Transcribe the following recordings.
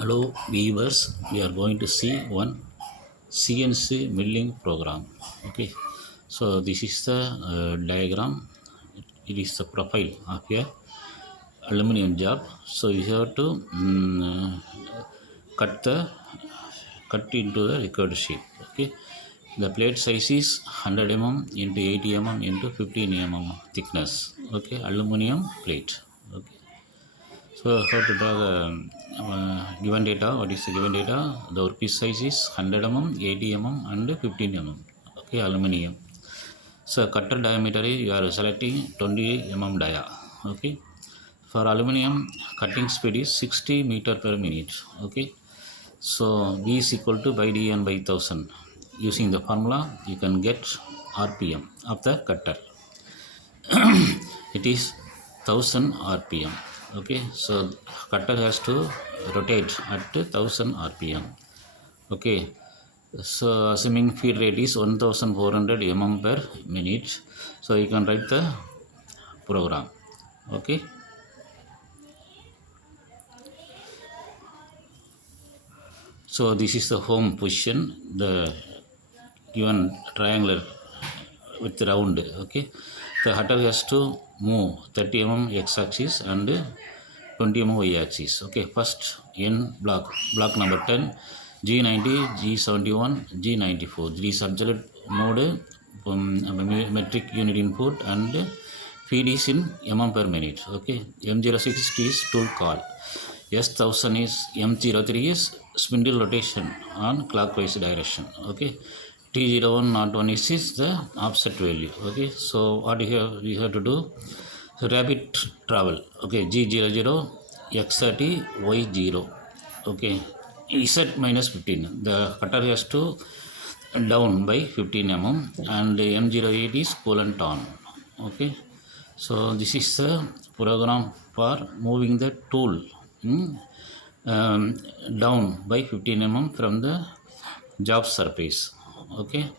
Hello viewers, we are going to see one CNC milling program. Okay, so this is the diagram. It is the profile of a aluminum job. So you have to cut into the required shape. Okay, the plate size is 100 into 80 into 15 thickness. Okay, aluminum plate. Okay. So how to draw the given data? What is the given data? The workpiece size is 100 80 and 15 Okay, aluminum. So cutter diameter is you are selecting 20 dia. Okay. For aluminum, cutting speed is 60 meter per minute. Okay. So V is equal to by dn by 1000. Using the formula, you can get RPM of the cutter. It is 1000 rpm. Okay, so cutter has to rotate at 1000 rpm. Okay, so assuming feed rate is 1400 per minute, so you can write the program. Okay, so this is the home position, the given triangular with round. Okay, the cutter has to move 30 x-axis and 20 y-axis. Okay, first in block number 10, G90, G71, G94. These absolute mode metric unit input and feed is in per minute. Okay, M060 is tool call. S1000 is M03 is spindle rotation on clockwise direction. Okay, T0101 is the offset value. Okay, so what we have to do? So rapid travel. Okay, G00, X30, Y0. Okay, Z minus 15. The cutter has to down by 15 and M08 is coolant on. Okay, so this is the program for moving the tool down by 15 from the job surface. Okay,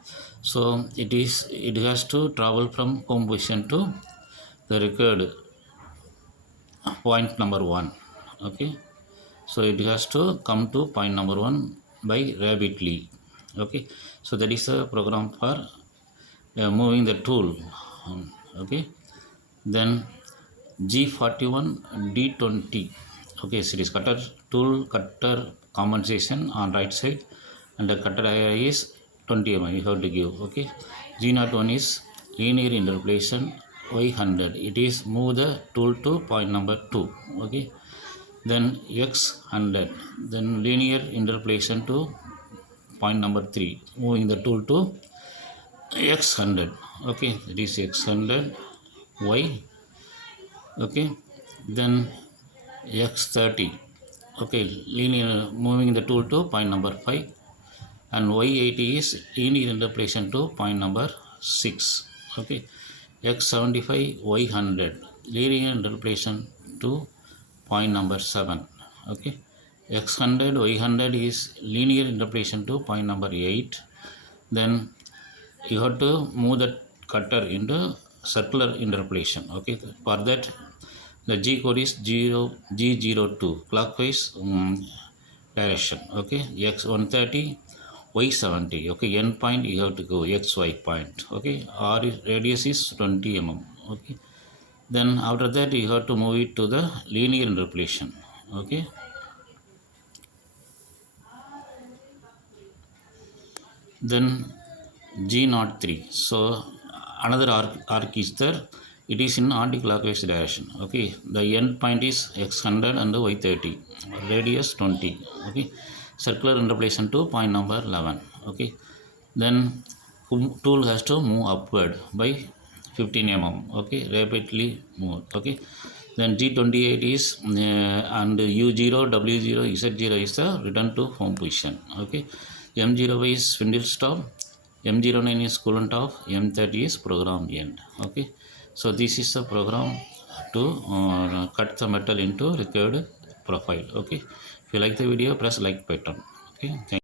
so it has to travel from home position to the required point number 1. Okay, so it has to come to point number 1 by rapidly. Okay, so that is a program for moving the tool. Okay, then G41 D20. Okay, so it is cutter tool cutter compensation on right side and the cutter area is 20 you have to give. Okay, G01 is linear interpolation y100. It is move the tool to point number 2. Okay, then x100, then linear interpolation to point number 3, moving the tool to x100. Okay, it is x100 y. Okay, then x30. Okay, linear moving the tool to point number 5 and y80 is linear interpolation to point number 6. Okay, x75 y100 linear interpolation to point number 7. Okay, x100 y100 is linear interpolation to point number 8. Then you have to move the cutter into circular interpolation. Okay, for that the G code is G02 clockwise direction. Okay, x130 y70. Okay, end point you have to go xy point. Okay, r radius is 20 Okay, then after that you have to move it to the linear interpolation. Okay, then G03. So another arc is there. It is in anti-clockwise direction. Okay, the end point is x100 and y30, radius 20. Okay, circular interpolation to point number 11. Okay, then tool has to move upward by 15 Okay, rapidly move. Okay, then G28 is and U0, W0, Z0 is the return to home position. Okay, M0 is spindle stop, M09 is coolant off, M30 is program end. Okay, so this is the program to cut the metal into required profile. Okay, if you like the video, press like button. Okay, thank you.